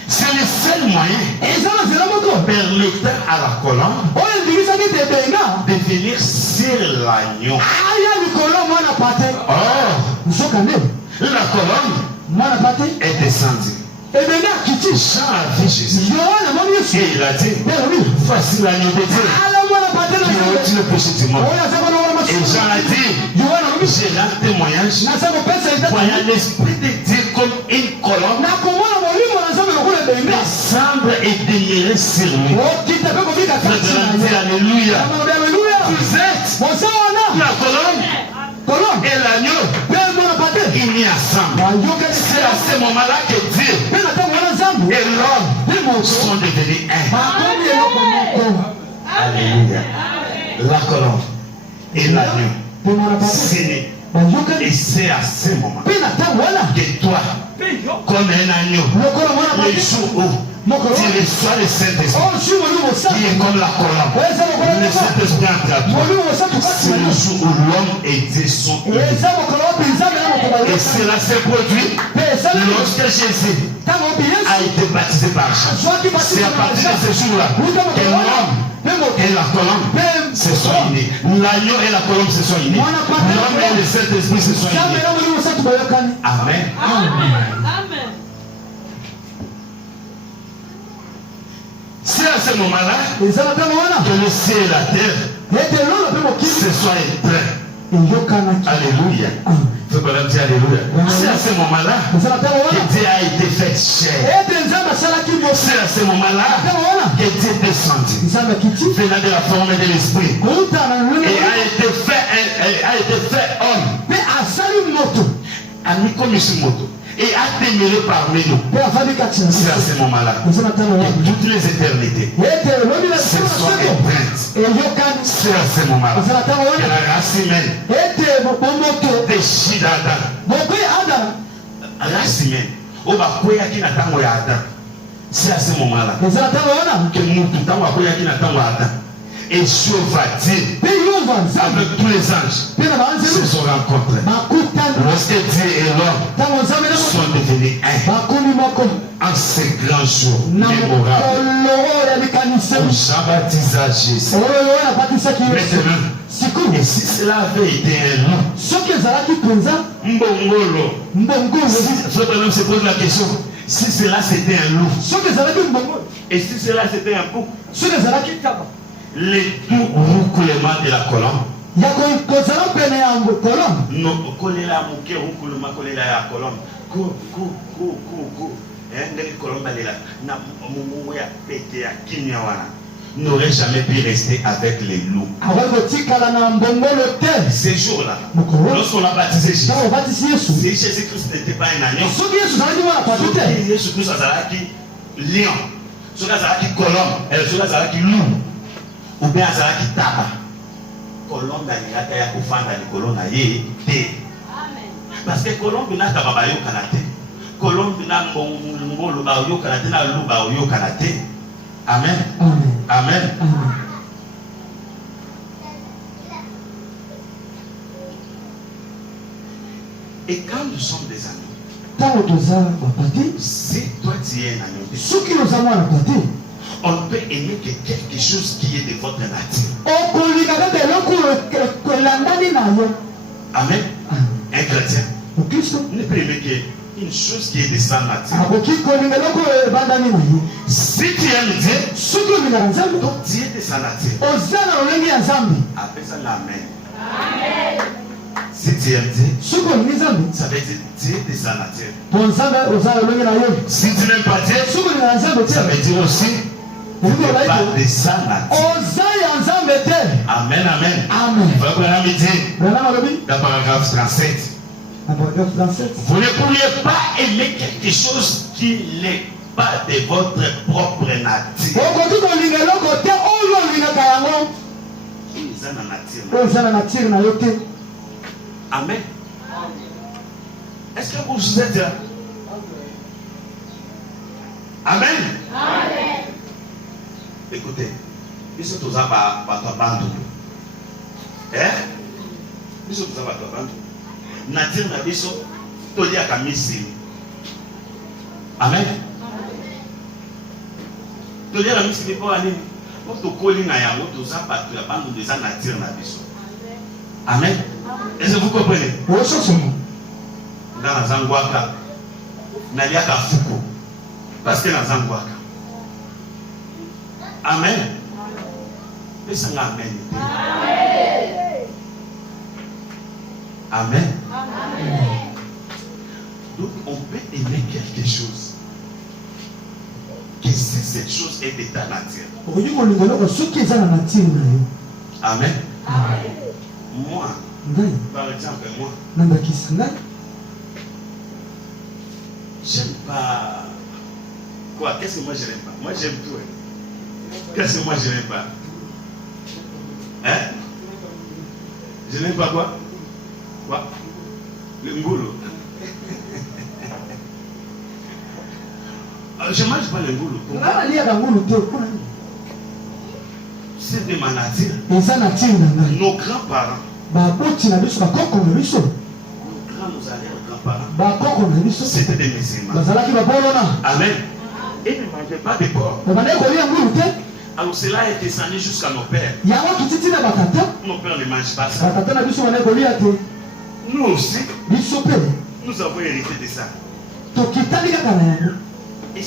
C'est le seul moyen permettant à la colombe de venir sur l'agneau. Or, la colombe est descendue. Jean a vu Jésus et il a dit, voici l'agneau de Dieu qui ôte le péché du monde. Et Jean a dit, j'ai un témoignage, voyant l'Esprit de Dieu comme une colombe descendre et demeurer sur lui. Alléluia. Vous êtes la colombe et l'agneau unis ensemble. C'est à ce moment-là que Dieu et l'homme sont devenus un. Alléluia. La colombe et l'agneau s'unis. Et c'est à ce moment que toi, comme un agneau, le jour où tu reçois le Saint-Esprit, qui est comme la colombe, le Saint-Esprit entre à toi, c'est le jour où l'homme et Dieu sont unis. Et cela s'est produit lorsque Jésus a été baptisé par Jean. C'est à partir de ce jour-là que l'homme et la colombe se sont unis. L'agneau et la colombe se sont unis. L'homme et le Saint-Esprit se sont unis. Amen. C'est à ce moment-là que le ciel et la terre se sont étreints. Alléluia. C'est à ce moment-là que Dieu a été fait chair. C'est à ce moment-là que Dieu est descendu, venant de la forme de l'esprit, et a été fait homme. Et a demeuré parmi nous. C'est à ce moment-là que toutes les éternités se sont étreintes. C'est à ce moment-là que la race humaine déchire d'Adam. La race humaine, c'est à ce moment-là que nous tout le temps Adam. Et Dieu va dire avec tous les anges se sont rencontrés. Lorsque Dieu et l'homme sont devenus un, en ce grand jour mémorable où Jean baptisa Jésus. Maintenant, et si cela avait été un loup, Mbongolo, se pose la question, si cela c'était un loup, et si cela c'était un bouc, les tout roucoulements de la colombe. Non, kolela muke roucoulement kolela ya colombe. Kou. Ndeli colombe là na mumu ya pété ya kinyawana. N'aurait jamais pu rester avec les loups. Ces jours-là, lorsqu'on a baptisé Jésus, si Jésus-Christ n'était pas un agneau, Jésus-Christ a dit lion, a dit colombe, a dit loup, ou bien a dit tabac. Colombe alingaka ya kufanda likolo na ye te. Parce que Colombe na tababa yo kanate. Colombe na mbolo ba yo kanate na luba yo kanate. Amen. Amen. Amen. Amen. Et quand nous sommes des amis, si toi tu es un ami, on peut aimer quelque chose qui est de votre nature. Amen. Un chrétien ne peut aimer une chose qui est de sa nature. Si tu aimes Dieu, donc tu es de sa nature. Appelle ça l'amen. Si tu aimes Dieu, ça veut dire Dieu de sa nature. Si tu n'aimes pas Dieu, ça veut dire aussi tu n'es pas de sa nature. Amen, amen. Frère Branham dit dans paragraphe 37, vous ne pourriez pas aimer quelque chose qui n'est pas de votre propre nature. Amen. Est-ce que vous êtes là? Amen. Amen. Écoutez, ils sont tous à Bandou. Hein? Ils sont tous à Bandou. Nature na biso, to dia kamisi. Amen. To dia kamisi ni pour aller. Pour to koli na yango to za patu ya Bandou de sa nature na biso. Amen. Est-ce que vous comprenez? Dans la Zangwaka, Naliaka Fuku, parce que dans Zangwaka. Amen. Et ça amen. Amen. Donc on peut aimer quelque chose. Que si cette chose est de ta nature. Amen. Moi, par exemple, moi, j'aime pas. Quoi? Qu'est-ce que moi je n'aime pas? Moi j'aime tout. Qu'est-ce que moi je n'aime pas? Hein? Je n'aime pas quoi? Quoi? Le ngoulou. Je ne mange pas le ngoulou. C'est de ma nature. Nos grands-parents. Nos grands-parents. C'était des musulmans. Amen. Et ne mangeaient pas de porc. Alors cela est descendu jusqu'à nos pères. Nos pères ne mangent pas ça. Nous aussi, nous avons hérité de ça. Et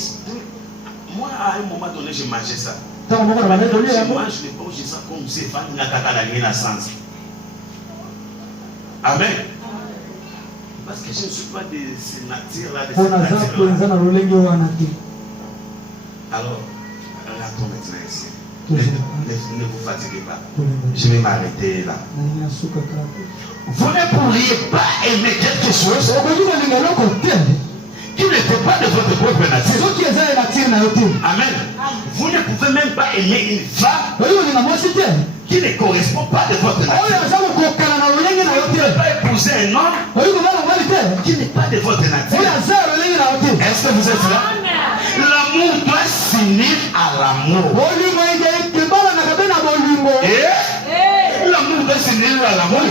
moi, à un moment donné, je mangeais ça. Je mange le porc, je sens comme si Fanny n'a pas la sens. Amen. Parce que je ne suis pas de ces natures-là. Alors, regardons maintenant ici. Ne vous fatiguez pas. Je vais m'arrêter là. Vous ne pourriez pas aimer quelque chose qui ne fait pas de votre propre nature. Amen. Vous ne pouvez même pas aimer une femme qui ne correspond pas de votre nature. Vous ne pouvez pas épouser un homme qui n'est pas de votre nature. Est-ce que vous êtes là? L'amour doit s'unir à l'amour. L'amour doit s'unir à l'amour.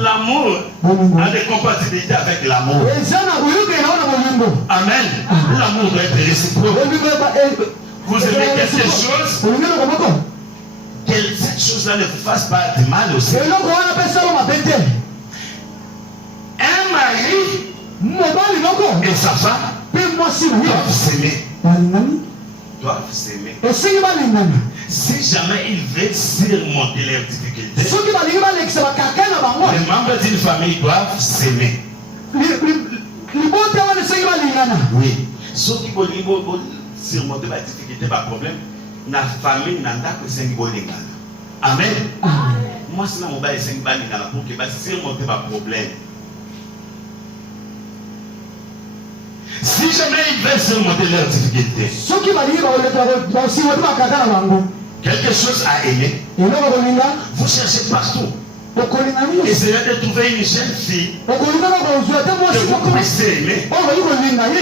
L'amour a des compatibilités avec l'amour. Amen. L'amour doit être réciproque. Vous aimez quelque chose, que cette chose-là ne vous fasse pas de mal aussi. Un mari et sa femme doivent s'aimer. Doivent s'aimer. Si jamais ils veulent surmonter leurs difficultés, les membres d'une famille doivent s'aimer. Oui. Ceux qui veulent surmonter la difficulté, pas problème, la famille n'a pas que 5 bolingana. Amen. Moi, c'est là mon bail 5 bolingana pour que surmonter ma problème. Si jamais ils veulent surmonter leurs difficultés, quelque chose à aimer, vous cherchez partout. Essayez de trouver une jeune fille que vous puissiez aimer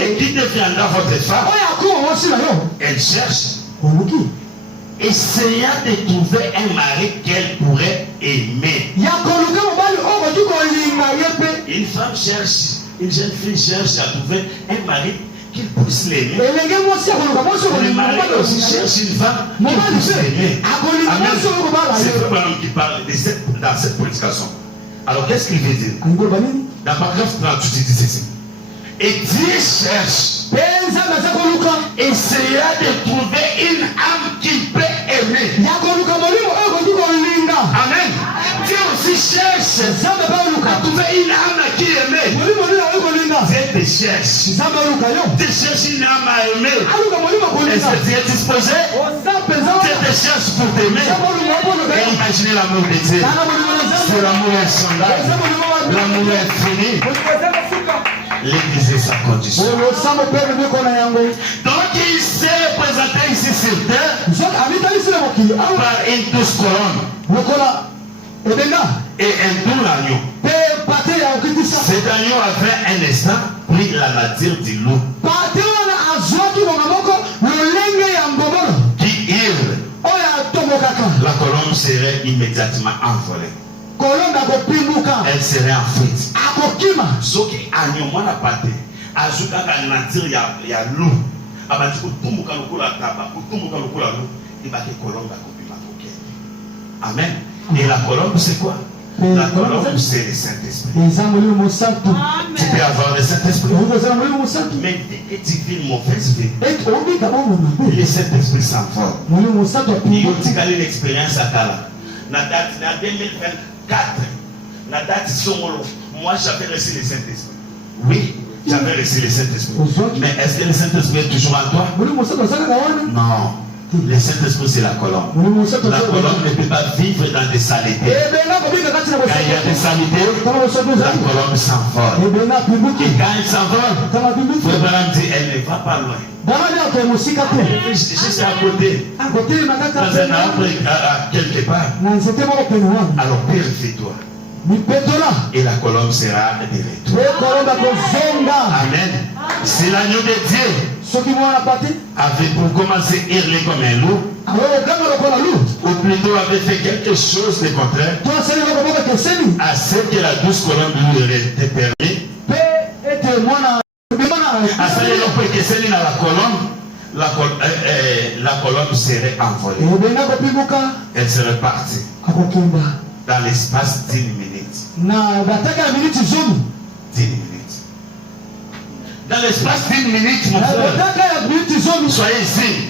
et qui deviendra votre femme. Elle cherche. Essayez de trouver un mari qu'elle pourrait aimer. Une femme cherche, une jeune fille cherche à trouver un mari qu'il puisse l'aimer. Le mari aussi cherche une femme qu'il puisse l'aimer. Amen. C'est vraiment qui parle dans cette prédication. Alors qu'est-ce qu'il veut dire? Dans paragraphe 38, il dit ceci. Et Dieu cherche. Essayez de trouver une âme qui peut aimer. Amen. Dieu aussi cherche à trouver une âme qui aime. Dieu te cherche. Dieu cherche une âme à aimer. Est-ce que Dieu est disposé? Dieu te cherche pour t'aimer. Et imaginez l'amour de Dieu. C'est l'amour insondable. L'amour infini. L'église est sa condition. Donc il s'est présenté ici sur terre par une douce colonne et un doux agneau. Cet agneau avait un instant pris la nature du loup qui hurle. La colombe serait immédiatement envolée. Elle serait en fuite. Ce qui agneau moi la pâté ajuka la nature ya loup abandi kutumbuka lokula taba kutumbuka lokula loup ibaki colombe akopima kokende. Amen. Et la colombe c'est quoi? La colombe c'est le Saint-Esprit. Tu peux avoir le Saint-Esprit, mais tu vis une mauvaise vie. Le Saint-Esprit s'envole. Il y a une expérience à Kala. Na date na 2024, la date Songolo, moi j'avais reçu le Saint-Esprit. Oui, j'avais reçu le Saint-Esprit. Mais est-ce que le Saint-Esprit est toujours en toi? Non. Le Saint-Esprit c'est la colombe. La colombe ne peut pas vivre dans des saletés. Quand il y a des saletés, la colombe s'envole. Et quand elle s'envole, Frère Branham dit elle ne va pas loin. Juste à côté. Dans un arbre quelque part. Alors purifie-toi. Et la colombe sera de retour. Amen. C'est l'agneau de Dieu avait pour commencer à hurler comme un loup, ou plutôt avait fait quelque chose de contraire à ce que la douce colombe lui aurait permis. À ce que la colombe serait envolée. Elle serait partie dans l'espace d'1 minute. 10 minutes. Dans l'espace d'1 minute, mon frère, soyez ici.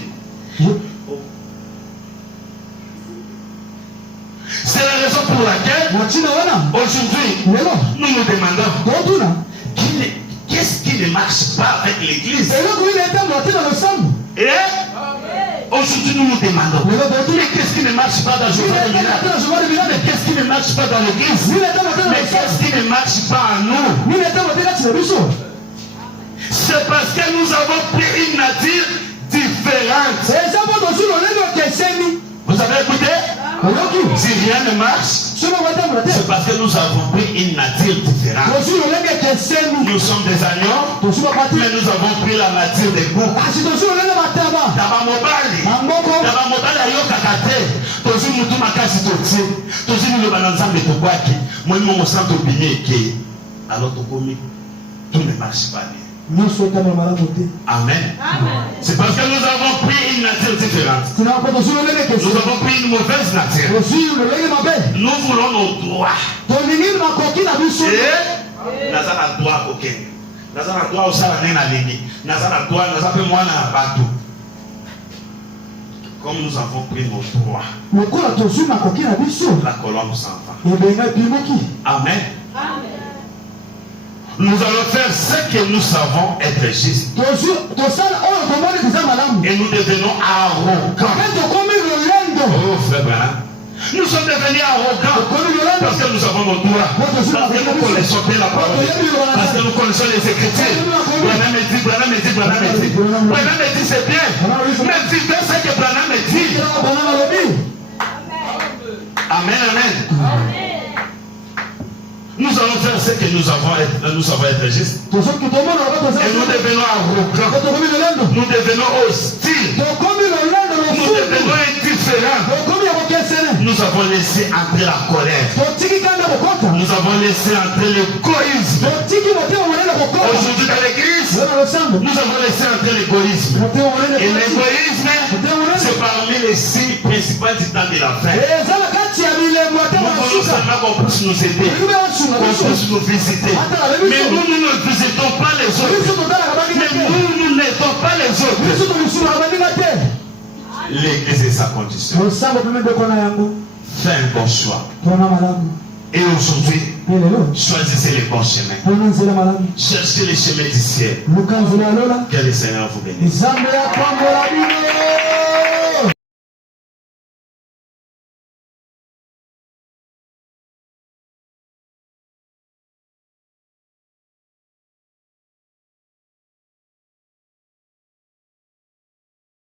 C'est la raison pour laquelle aujourd'hui nous nous demandons qu'est-ce qui ne marche pas avec l'église. Et aujourd'hui nous nous demandons mais qu'est-ce qui ne marche pas dans le village, mais qu'est-ce qui ne marche pas dans l'église, mais qu'est-ce qui ne marche pas en nous. C'est parce que nous avons pris une nature différente. Vous avez écouté? Si rien ne marche, c'est parce que nous avons pris une nature différente. Nous sommes des agneaux, mais nous avons pris la nature des boucs. Alors tout ne marche pas bien. Amen. C'est parce que nous avons pris une nature différente. Nous avons pris une mauvaise nature. Nous voulons nos droits. Et nazana droit aucun. Nazana droit au salaire na lini. Nazana droit na bateau. Comme nous avons pris nos droits, la colombe s'en va. Amen. Nous allons faire ce que nous savons être juste. Et nous devenons arrogants. Oh frère, Nous sommes devenus arrogants parce que nous avons nos droits, parce que nous connaissons bien la parole, parce que nous connaissons les Écritures. Branham me dit, Branham me dit, Branham me dit. Branham me dit, c'est bien. Mais vivez ce que Branham me dit. Amen, amen. Nous allons faire ce que nous avons être justes. Et nous devenons arrogants. Nous devenons hostiles. Nous devenons indifférents. Nous avons laissé entrer la colère. Nous avons laissé entrer l'égoïsme. Aujourd'hui dans l'église, nous avons laissé entrer l'égoïsme. Et l'égoïsme, c'est parmi les signes principaux du temps de la fin. Nous voulons seulement qu'on puisse nous aider, qu'on puisse nous visiter. Mais nous ne visitons pas les autres. Mais nous n'aidons pas les autres. L'église est sa condition. Fais un bon choix. Et aujourd'hui, choisissez les bons chemins. Cherchez les chemins du ciel. Que le Seigneur vous bénisse.